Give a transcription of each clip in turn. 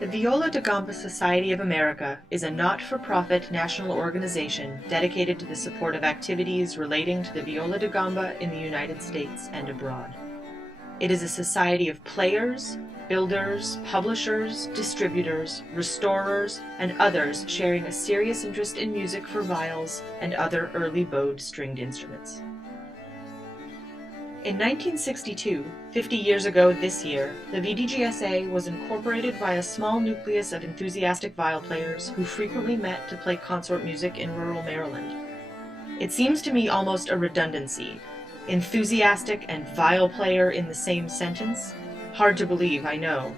The Viola de Gamba Society of America is a not-for-profit national organization dedicated to the support of activities relating to the Viola de Gamba in the United States and abroad. It is a society of players, builders, publishers, distributors, restorers, and others sharing a serious interest in music for viols and other early bowed stringed instruments. In 1962, 50 years ago this year, the VdGSA was incorporated by a small nucleus of enthusiastic viol players who frequently met to play consort music in rural Maryland. It seems to me almost a redundancy. Enthusiastic and viol player in the same sentence? Hard to believe, I know.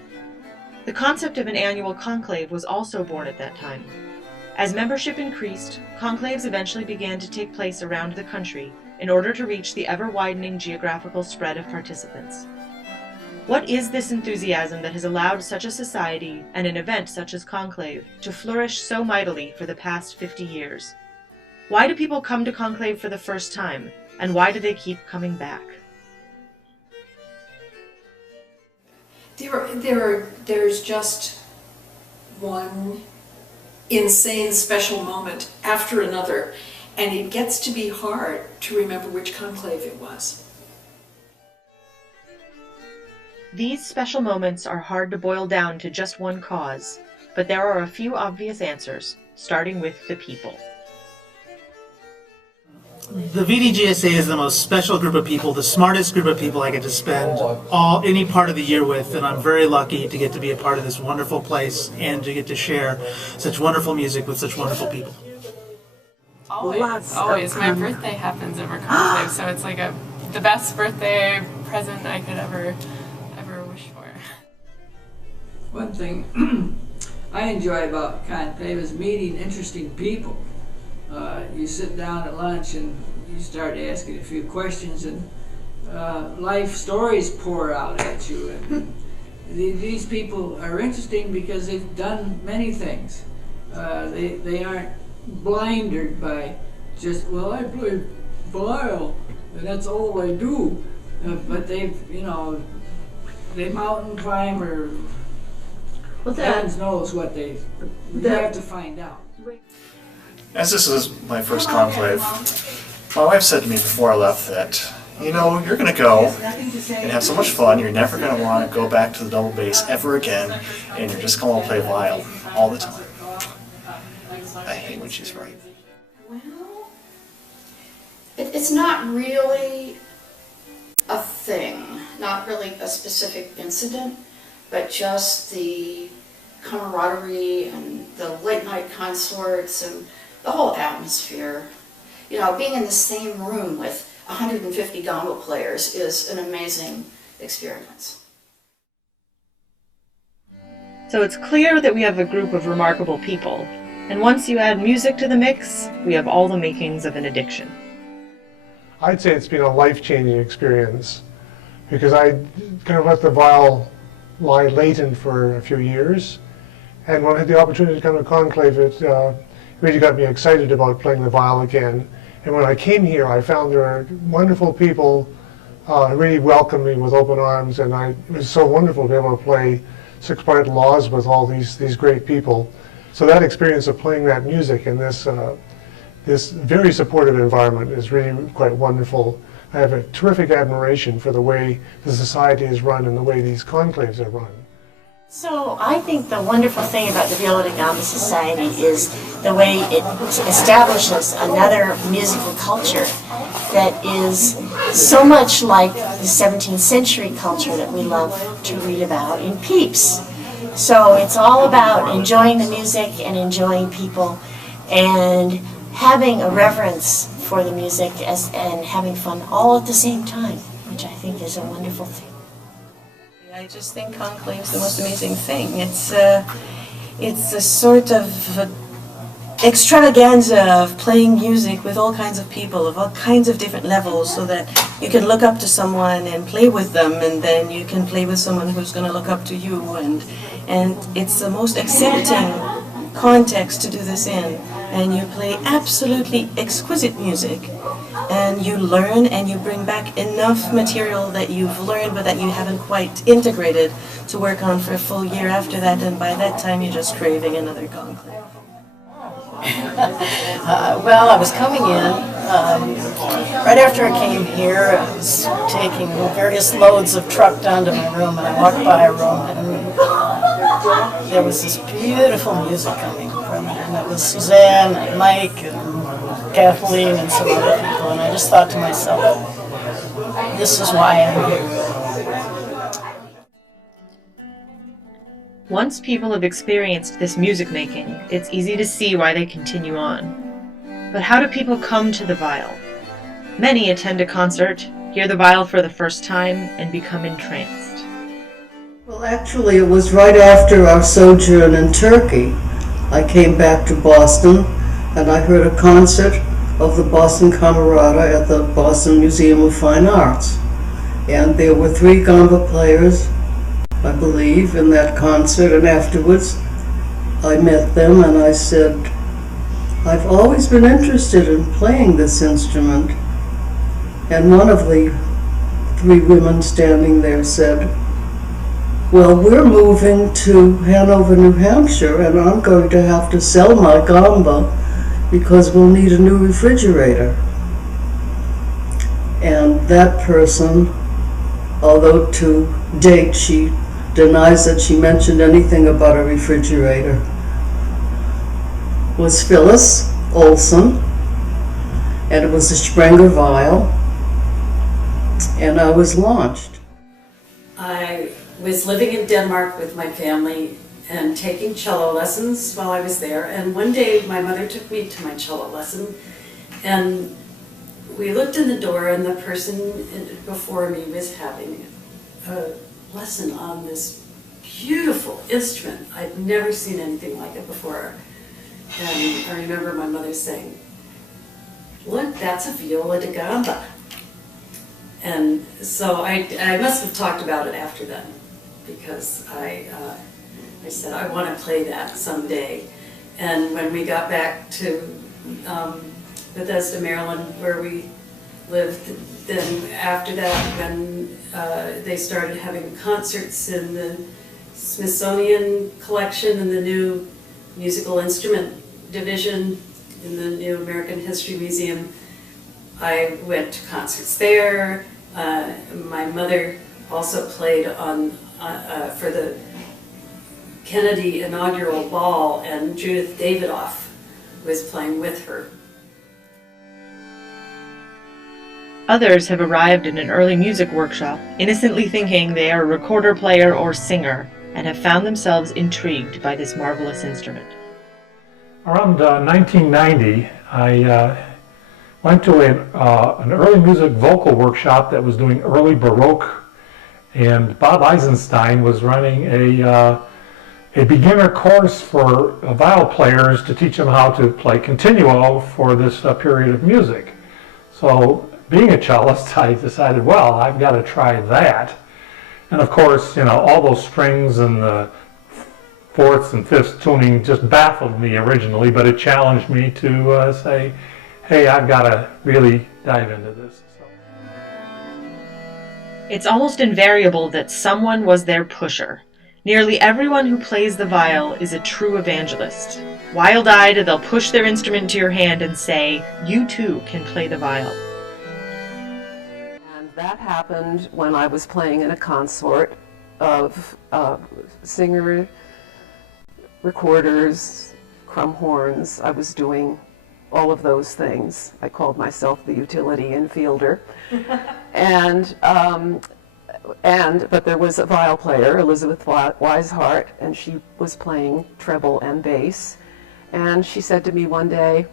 The concept of an annual conclave was also born at that time. As membership increased, conclaves eventually began to take place around the country in order to reach the ever-widening geographical spread of participants. What is this enthusiasm that has allowed such a society and an event such as Conclave to flourish so mightily for the past 50 years? Why do people come to Conclave for the first time, and why do they keep coming back? There's just one insane special moment after another, and it gets to be hard to remember which conclave it was. These special moments are hard to boil down to just one cause, but there are a few obvious answers, starting with the people. The VdGSA is the most special group of people, the smartest group of people I get to spend any part of the year with, and I'm very lucky to get to be a part of this wonderful place and to get to share such wonderful music with such wonderful people. Always. My birthday happens over Conclave, so it's like the best birthday present I could ever wish for. One thing I enjoy about Conclave is meeting interesting people. You sit down at lunch and you start asking a few questions, and life stories pour out at you. And these people are interesting because they've done many things. They aren't blinded by just, well, I play viol and that's all I do. But they mountain climb, or heavens knows what they have to find out. As this is my first conclave, my wife said to me before I left that, you're going to go and have so much fun, you're never going to want to go back to the double bass ever again, and you're just going to play viol all the time. I hate when she's right. Well, it's not really a thing, not really a specific incident, but just the camaraderie and the late night concerts and the whole atmosphere. Being in the same room with 150 Gamba players is an amazing experience. So it's clear that we have a group of remarkable people, and once you add music to the mix, we have all the makings of an addiction. I'd say it's been a life-changing experience, because I kind of let the viol lie latent for a few years, and when I had the opportunity to come to Conclave, it really got me excited about playing the viol again. And when I came here, I found there were wonderful people who really welcomed me with open arms, and it was so wonderful to be able to play six-part laws with all these great people. So that experience of playing that music in this very supportive environment is really quite wonderful. I have a terrific admiration for the way the society is run and the way these conclaves are run. So I think the wonderful thing about the Viola de Gamba Society is the way it establishes another musical culture that is so much like the 17th century culture that we love to read about in Pepys. So it's all about enjoying the music and enjoying people and having a reverence for the music and having fun all at the same time, which I think is a wonderful thing. I just think Conclave's the most amazing thing. It's a sort of extravaganza of playing music with all kinds of people of all kinds of different levels, so that you can look up to someone and play with them, and then you can play with someone who's going to look up to you, and it's the most accepting context to do this in. and you play absolutely exquisite music, and you learn and you bring back enough material that you've learned but that you haven't quite integrated to work on for a full year after that, and by that time you're just craving another conclave. Well, I was coming in right after I came here. I was taking various loads of truck down to my room, and I walked by a room, and there was this beautiful music coming from it, and it was Suzanne and Mike and Kathleen and some other people, and I just thought to myself, this is why I'm here. Once people have experienced this music making, it's easy to see why they continue on. But how do people come to the viol? Many attend a concert, hear the viol for the first time, and become entranced. Well, actually, it was right after our sojourn in Turkey. I came back to Boston, and I heard a concert of the Boston Camerata at the Boston Museum of Fine Arts. And there were 3 Gamba players, I believe, in that concert, and afterwards I met them and I said, I've always been interested in playing this instrument. And one of the 3 women standing there said, well, we're moving to Hanover, New Hampshire, and I'm going to have to sell my Gamba because we'll need a new refrigerator. And that person, although to date she denies that she mentioned anything about a refrigerator, was Phyllis Olson, and it was a Sprenger viol, and I was launched. I was living in Denmark with my family and taking cello lessons while I was there, and one day my mother took me to my cello lesson, and we looked in the door and the person before me was having a lesson on this beautiful instrument. I'd never seen anything like it before. And I remember my mother saying, look, that's a Viola da Gamba. And so I must have talked about it after then, because I said, I want to play that someday. And when we got back to Bethesda, Maryland, where we lived, then after that, when they started having concerts in the Smithsonian collection and the new musical instrument division in the new American History Museum, I went to concerts there. My mother also played on for the Kennedy inaugural ball, and Judith Davidoff was playing with her. Others have arrived in an early music workshop, innocently thinking they are a recorder player or singer, and have found themselves intrigued by this marvelous instrument. Around 1990, I went to an early music vocal workshop that was doing early Baroque, and Bob Eisenstein was running a beginner course for viol players to teach them how to play continuo for this period of music. So, being a cellist, I decided, well, I've got to try that. And of course, you know, all those strings and the fourths and fifths tuning just baffled me originally, but it challenged me to say, hey, I've got to really dive into this. So. It's almost invariable that someone was their pusher. Nearly everyone who plays the viol is a true evangelist. Wild-eyed, they'll push their instrument to your hand and say, you too can play the viol. That happened when I was playing in a consort of singer, recorders, crumb horns. I was doing all of those things. I called myself the utility infielder. But there was a viol player, Elizabeth Weishart, and she was playing treble and bass. And she said to me one day,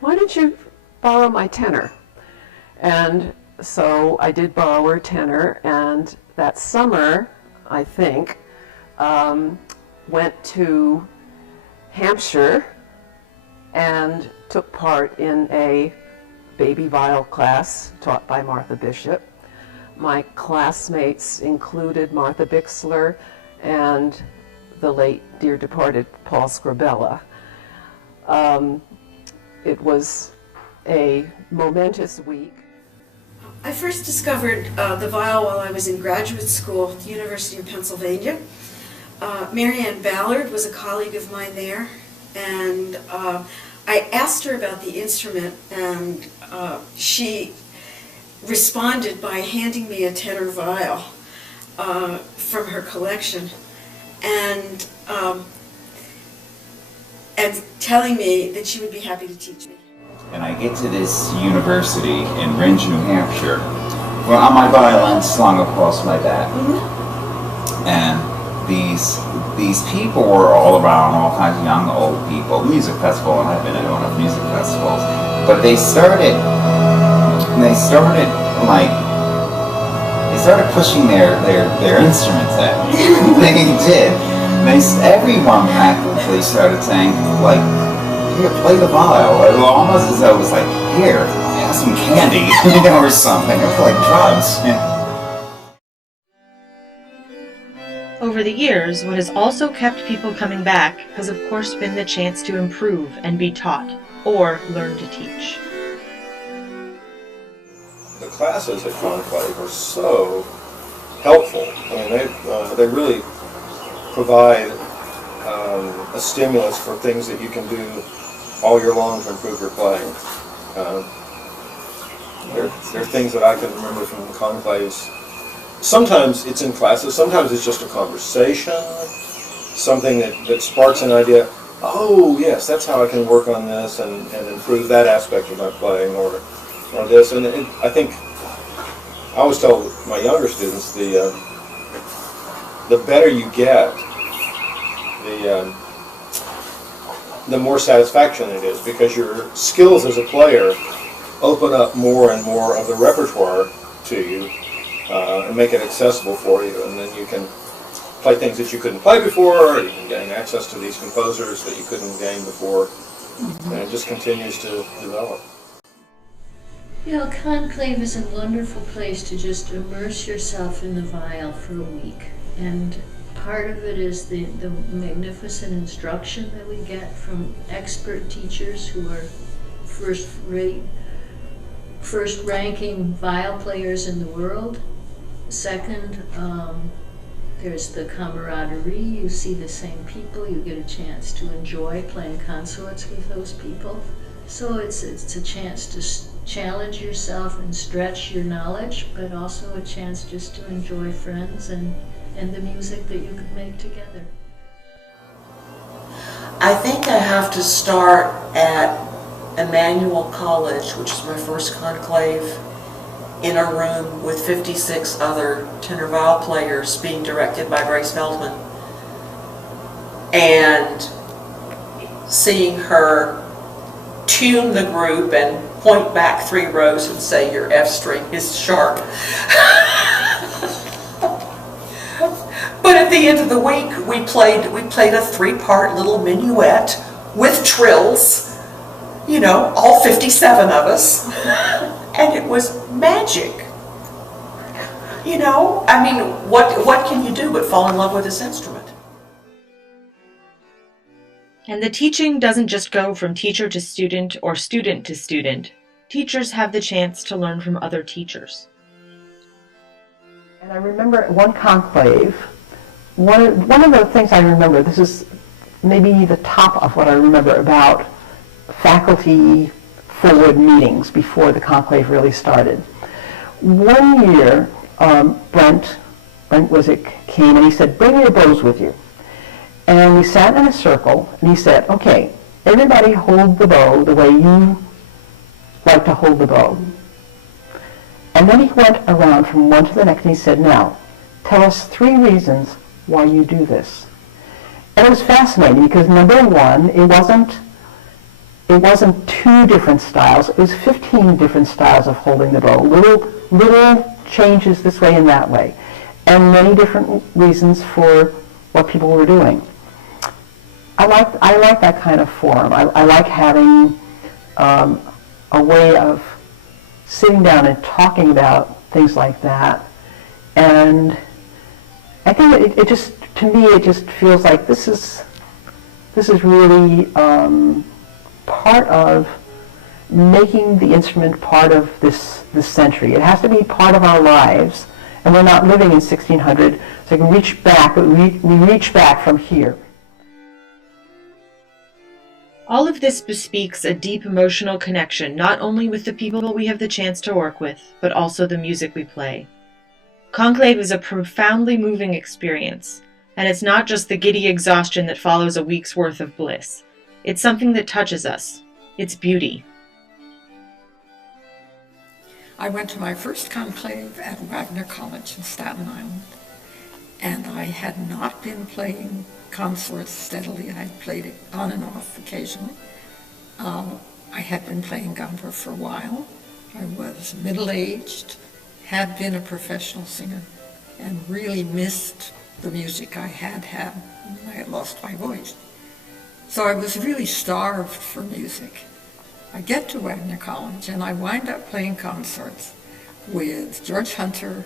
why don't you borrow my tenor? And so I did borrow her tenor, and that summer, I think, went to Hampshire and took part in a baby viol class taught by Martha Bishop. My classmates included Martha Bixler and the late dear departed Paul Scribella. it was a momentous week. I first discovered the viol while I was in graduate school at the University of Pennsylvania. Mary Ann Ballard was a colleague of mine there, and I asked her about the instrument, and she responded by handing me a tenor viol from her collection, and telling me that she would be happy to teach me. And I get to this university in Rindge, New Hampshire, where on my violin slung across my back. And these people were all around, all kinds of young, old people. Music festival, and I've been at enough music festivals. But they started pushing their instruments at me. They did. Everyone practically started saying, like, here, play the viol. It was almost as though it was like, here, have some candy, or something. It was like drugs. Over the years, what has also kept people coming back has of course been the chance to improve and be taught, or learn to teach. The classes at Conclave are so helpful. I mean, they really provide a stimulus for things that you can do all year long to improve your playing. There are things that I can remember from the conclaves. Sometimes it's in classes, sometimes it's just a conversation, something that sparks an idea. Oh yes, that's how I can work on this and improve that aspect of my playing, or this. And I think I always tell my younger students, the better you get, the more satisfaction it is, because your skills as a player open up more and more of the repertoire to you and make it accessible for you, and then you can play things that you couldn't play before, or you can gain access to these composers that you couldn't gain before, and it just continues to develop. You know, Conclave is a wonderful place to just immerse yourself in the viol for a week, and part of it is the magnificent instruction that we get from expert teachers who are first-ranking viol players in the world. Second, there's the camaraderie. You see the same people. You get a chance to enjoy playing consorts with those people. So it's a chance to challenge yourself and stretch your knowledge, but also a chance just to enjoy friends and the music that you could make together. I think I have to start at Emmanuel College, which is my first conclave, in a room with 56 other tenor viol players being directed by Grace Feldman, and seeing her tune the group and point back 3 rows and say your F string is sharp. But at the end of the week, we played a 3-part little minuet with trills, you know, all 57 of us, and it was magic. You know, I mean, what can you do but fall in love with this instrument? And the teaching doesn't just go from teacher to student or student to student. Teachers have the chance to learn from other teachers. And I remember at one conclave, one of the things I remember, this is maybe the top of what I remember about faculty forward meetings before the conclave really started. One year, Brent came and he said, bring your bows with you. And we sat in a circle and he said, okay, everybody hold the bow the way you like to hold the bow. And then he went around from one to the next and he said, now, tell us 3 reasons why you do this. And it was fascinating because number one, it wasn't 2 different styles, it was 15 different styles of holding the bow, little changes this way and that way, and many different reasons for what people were doing. I like that kind of forum. I like having a way of sitting down and talking about things like that, and I think it just, to me, it just feels like this is really part of making the instrument part of this century. It has to be part of our lives, and we're not living in 1600, so we can reach back, we reach back from here. All of this bespeaks a deep emotional connection, not only with the people we have the chance to work with, but also the music we play. Conclave is a profoundly moving experience, and it's not just the giddy exhaustion that follows a week's worth of bliss. It's something that touches us. It's beauty. I went to my first conclave at Wagner College in Staten Island, and I had not been playing consorts steadily. I had played it on and off occasionally. I had been playing Gamba for a while. I was middle-aged, had been a professional singer, and really missed the music I had had when I had lost my voice. So I was really starved for music. I get to Wagner College and I wind up playing concerts with George Hunter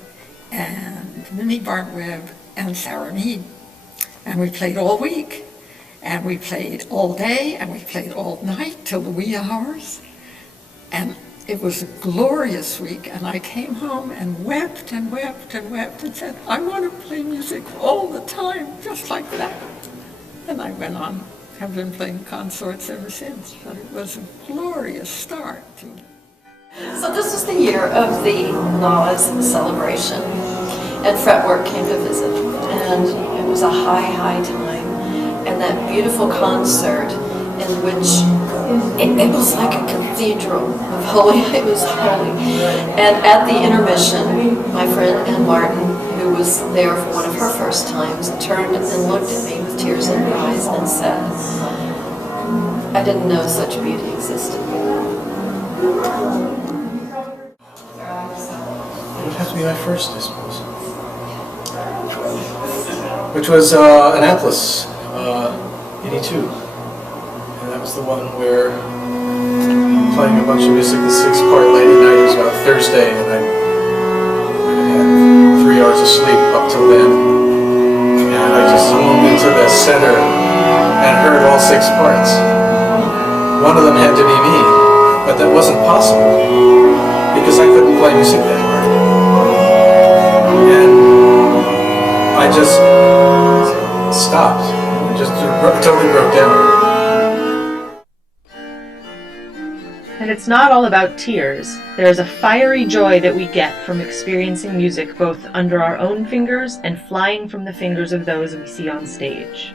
and Minnie Barnweb and Sarah Mead. And we played all week, and we played all day, and we played all night till the wee hours. And it was a glorious week, and I came home and wept and wept and wept and said, I want to play music all the time, just like that. And I went on, have been playing consorts ever since, but it was a glorious start to it. So this was the year of the laws and the celebration, and Fretwork came to visit, and it was a high time, and that beautiful concert in which it was like a cathedral of holy, it was holy. And at the intermission, my friend Ann Martin, who was there for one of her first times, turned and looked at me with tears in her eyes and said, I didn't know such beauty existed. It would have to be my first, I suppose. Which was Annapolis, 82. And that was the one where I'm playing a bunch of music, the 6-part late at night. It was about Thursday, and I had 3 hours of sleep up till then. And I just zoomed into the center and heard all 6 parts. One of them had to be me, but that wasn't possible because I couldn't play music that hard. And I just stopped and just totally broke down. And it's not all about tears. There is a fiery joy that we get from experiencing music both under our own fingers and flying from the fingers of those we see on stage.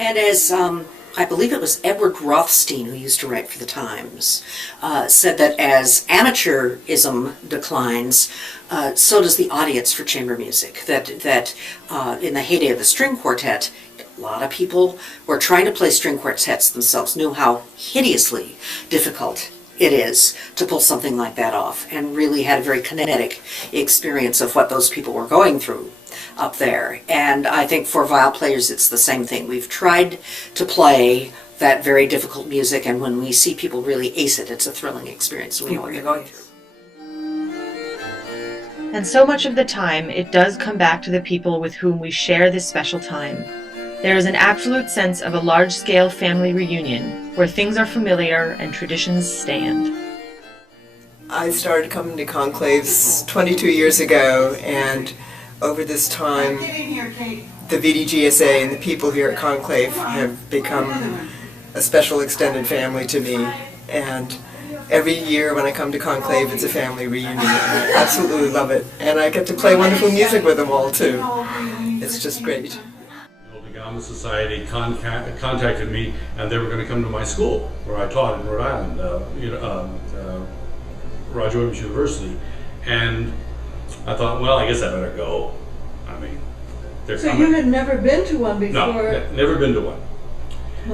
And as I believe it was Edward Rothstein, who used to write for the Times, said that as amateurism declines, so does the audience for chamber music. That in the heyday of the string quartet, a lot of people were trying to play string quartets themselves, knew how hideously difficult it is to pull something like that off, and really had a very kinetic experience of what those people were going through up there. And I think for viol players it's the same thing. We've tried to play that very difficult music, and when we see people really ace it, it's a thrilling experience. We know what they're going through. And so much of the time, it does come back to the people with whom we share this special time. There is an absolute sense of a large-scale family reunion, where things are familiar and traditions stand. I started coming to conclaves 22 years ago, and over this time, the VdGSA and the people here at Conclave have become a special extended family to me. And every year when I come to Conclave, it's a family reunion. I absolutely love it. And I get to play wonderful music with them all, too. It's just great. The Gamba Society contacted me, and they were going to come to my school, where I taught in Rhode Island, Roger Williams University. And I thought, well, I guess I better go. I mean, they're So coming. you had never been to one before? No, never been to one.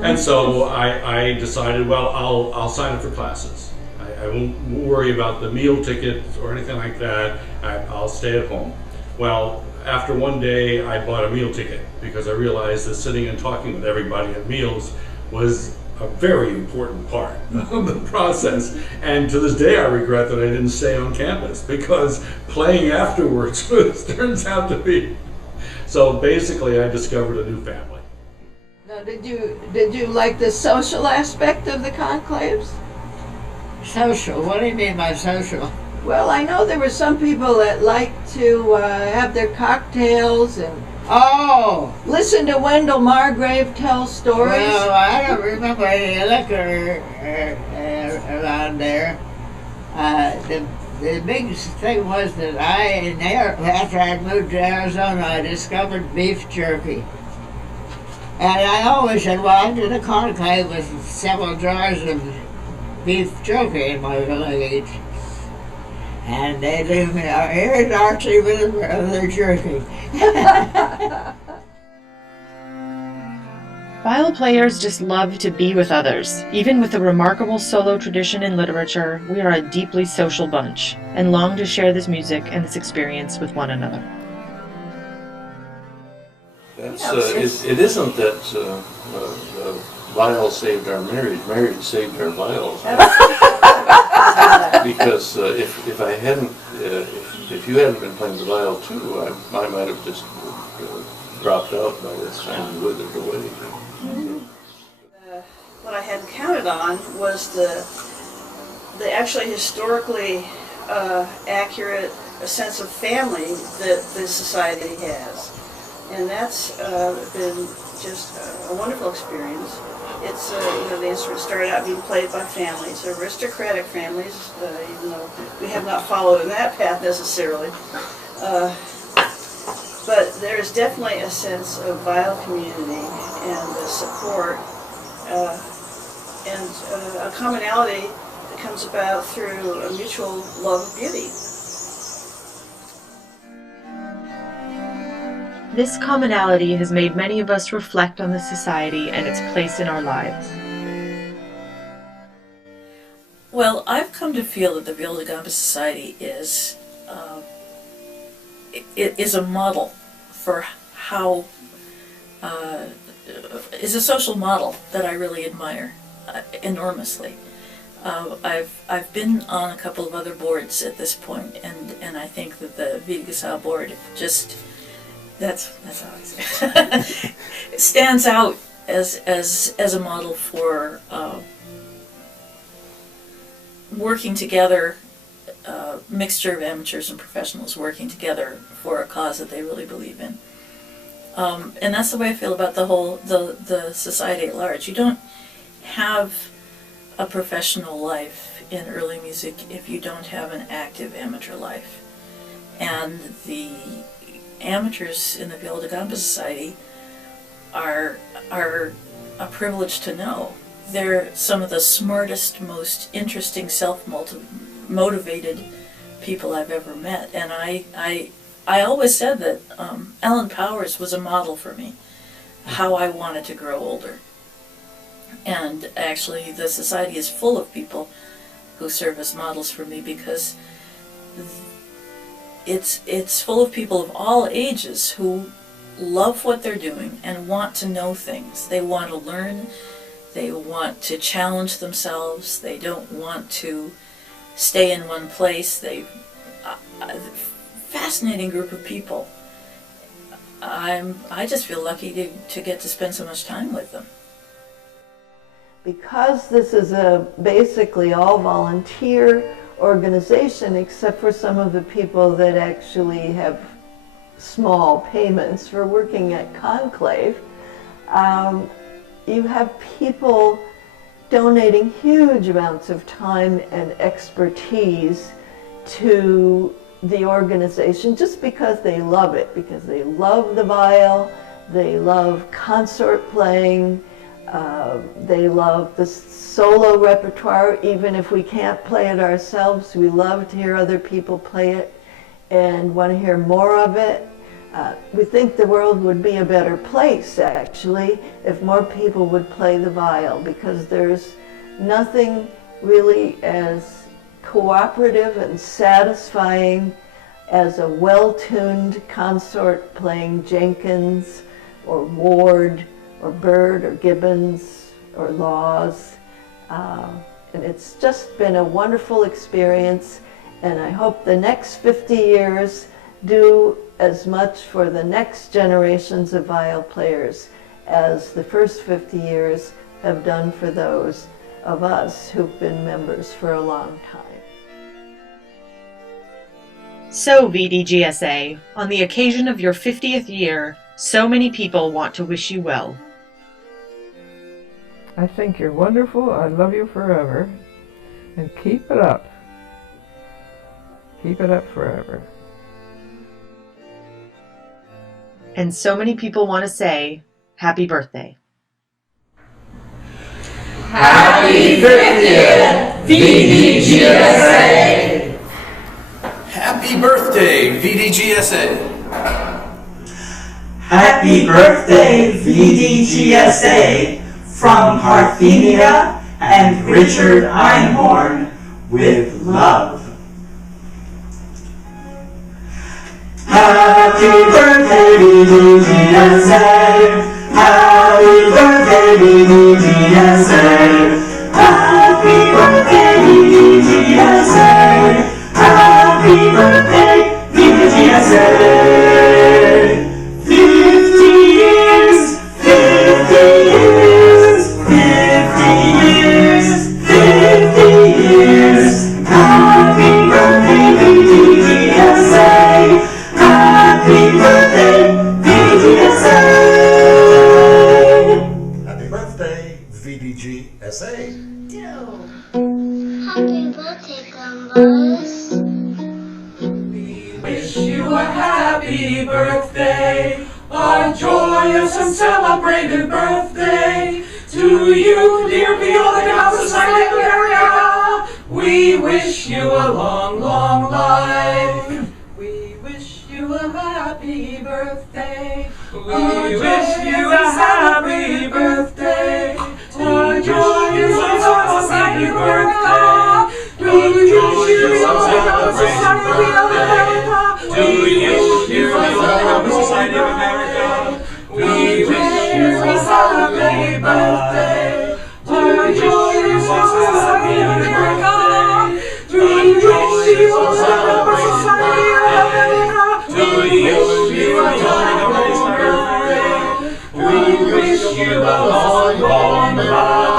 And so I decided, well, I'll sign up for classes. I won't worry about the meal ticket or anything like that. I'll stay at home. Well, after one day, I bought a meal ticket because I realized that sitting and talking with everybody at meals was a very important part of the process. And to this day, I regret that I didn't stay on campus because playing afterwards turns out to be. So basically, I discovered a new family. Did you like the social aspect of the conclaves? Social? What do you mean by social? Well, I know there were some people that liked to have their cocktails and listen to Wendell Margrave tell stories. Well, I don't remember any liquor around there. The biggest thing was that after I moved to Arizona, I discovered beef jerky. And I always said, well, I did a conclave with several jars of beef jerky in my village. And they leave me out here in Archie with their jerky. Viol players just love to be with others. Even with a remarkable solo tradition in literature, we are a deeply social bunch, and long to share this music and this experience with one another. It isn't that viol saved our marriage saved our viols. Because if I hadn't, if you hadn't been playing the viol too, I might have just dropped out by this time and withered away. What I hadn't counted on was the actually historically accurate sense of family that the society has. And that's been just a wonderful experience. It's, the instrument started out being played by families, aristocratic families, even though we have not followed in that path necessarily. But there's definitely a sense of viol community and support and a commonality that comes about through a mutual love of beauty. This commonality has made many of us reflect on the society and its place in our lives. Well, I've come to feel that the Viola Gamba Society is a model for how is a social model that I really admire enormously. I've been on a couple of other boards at this point, and I think that the VdGSA board just that's how I say it. It stands out as a model for working together, mixture of amateurs and professionals working together for a cause that they really believe in. And that's the way I feel about the society at large. You don't have a professional life in early music if you don't have an active amateur life. And the amateurs in the Viola Gamba Society are a privilege to know. They're some of the smartest, most interesting, self-motivated people I've ever met. And I always said that Ellen Powers was a model for me, how I wanted to grow older. And actually the society is full of people who serve as models for me, because it's full of people of all ages who love what they're doing and want to know things. They want to learn, they want to challenge themselves, they don't want to stay in one place. Fascinating group of people. I just feel lucky to get to spend so much time with them. Because this is a basically all volunteer organization, except for some of the people that actually have small payments for working at Conclave, you have people donating huge amounts of time and expertise to the organization just because they love it, because they love the viol, they love consort playing, they love the solo repertoire. Even if we can't play it ourselves, we love to hear other people play it and want to hear more of it. We think the world would be a better place, actually, if more people would play the viol, because there's nothing really as cooperative and satisfying as a well-tuned consort playing Jenkins or Ward or Bird or Gibbons or Laws. And it's just been a wonderful experience, and I hope the next 50 years do as much for the next generations of viol players as the first 50 years have done for those of us who've been members for a long time. So, VdGSA, on the occasion of your 50th year, so many people want to wish you well. I think you're wonderful. I love you forever. And keep it up. Keep it up forever. And so many people want to say, happy birthday. Happy 50th, VdGSA! Happy birthday, VdGSA! Happy birthday, VdGSA, from Parthenia and Richard Einhorn, with love. Happy birthday, VdGSA! Happy birthday, VdGSA! Happy birthday, VdGSA! Happy birthday, VdGSA! 50 years, 50 years, 50 years, 50 years. Happy birthday, VdGSA! Happy birthday, VdGSA! Happy birthday, VdGSA! Happy birthday, Gambas. Wish you a happy birthday, a joyous and celebrated birthday to you, dear Viola, Gamba Society of America. We wish you a long, long life. We wish you a happy birthday. We wish you a happy birthday, a joyous and celebrated birthday. We wish you a Gamba Society of America. We wish you a Gamba Society of America. We wish you a happy birthday, a joyous and celebrated birthday. We wish you a Gamba Society of America. We wish you a Gamba birthday. We wish you a long, long life.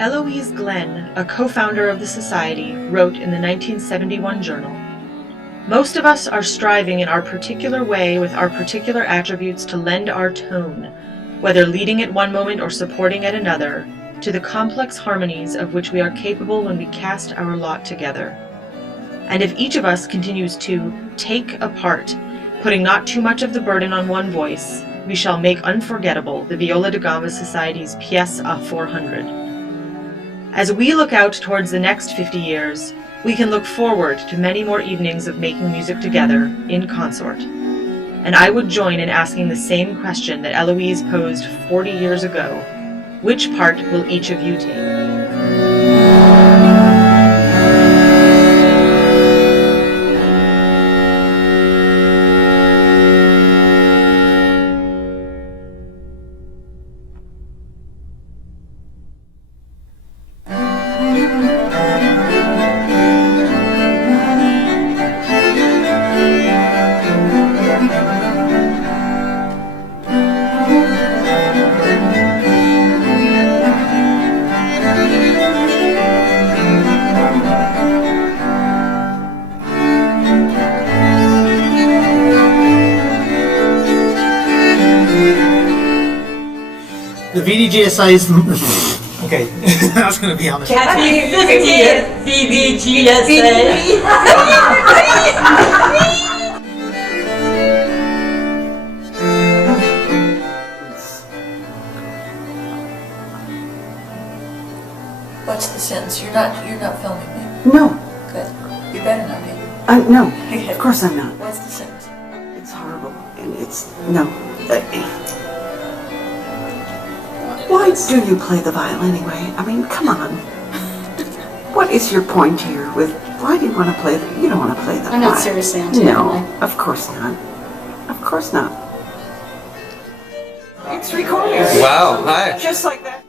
Eloise Glenn, a co-founder of the Society, wrote in the 1971 journal, "Most of us are striving in our particular way with our particular attributes to lend our tone, whether leading at one moment or supporting at another, to the complex harmonies of which we are capable when we cast our lot together. And if each of us continues to take a part, putting not too much of the burden on one voice, we shall make unforgettable the Viola da Gamba Society's pièce à 400. As we look out towards the next 50 years, we can look forward to many more evenings of making music together, in consort. And I would join in asking the same question that Eloise posed 40 years ago. Which part will each of you take?" The VdGSA is okay. I was going to be honest. Happy 50th, VdGSA! What's the sense? You're not filming me. No. Good. You better not be. No. Of course I'm not. What's the sense? It's horrible, and it's no. Why do you play the viol anyway? I mean, come on. What is your point here with Why do you want to play that? You don't want to play that. I'm not seriously on tape, No, am of course not. Of course not. It's recording. Wow, hi. Just like that.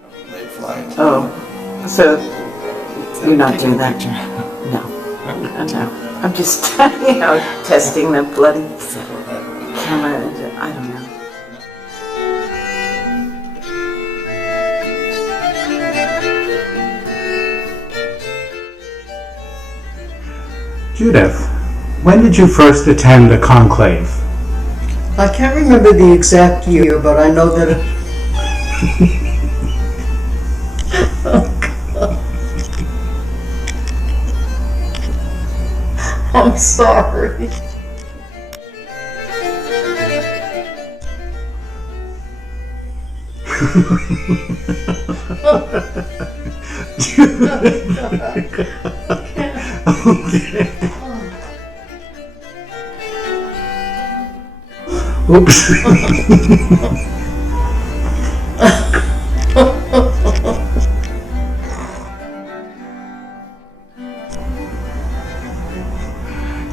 Oh, so you're not doing that? No. No. I'm just, testing the bloody camera. I don't know. Judith, when did you first attend a conclave? I can't remember the exact year, but I know that it... Oh, God. I'm sorry. Okay. Oops.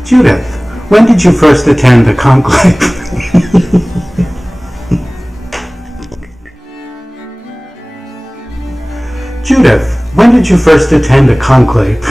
Judith, when did you first attend a conclave? Judith, when did you first attend a conclave?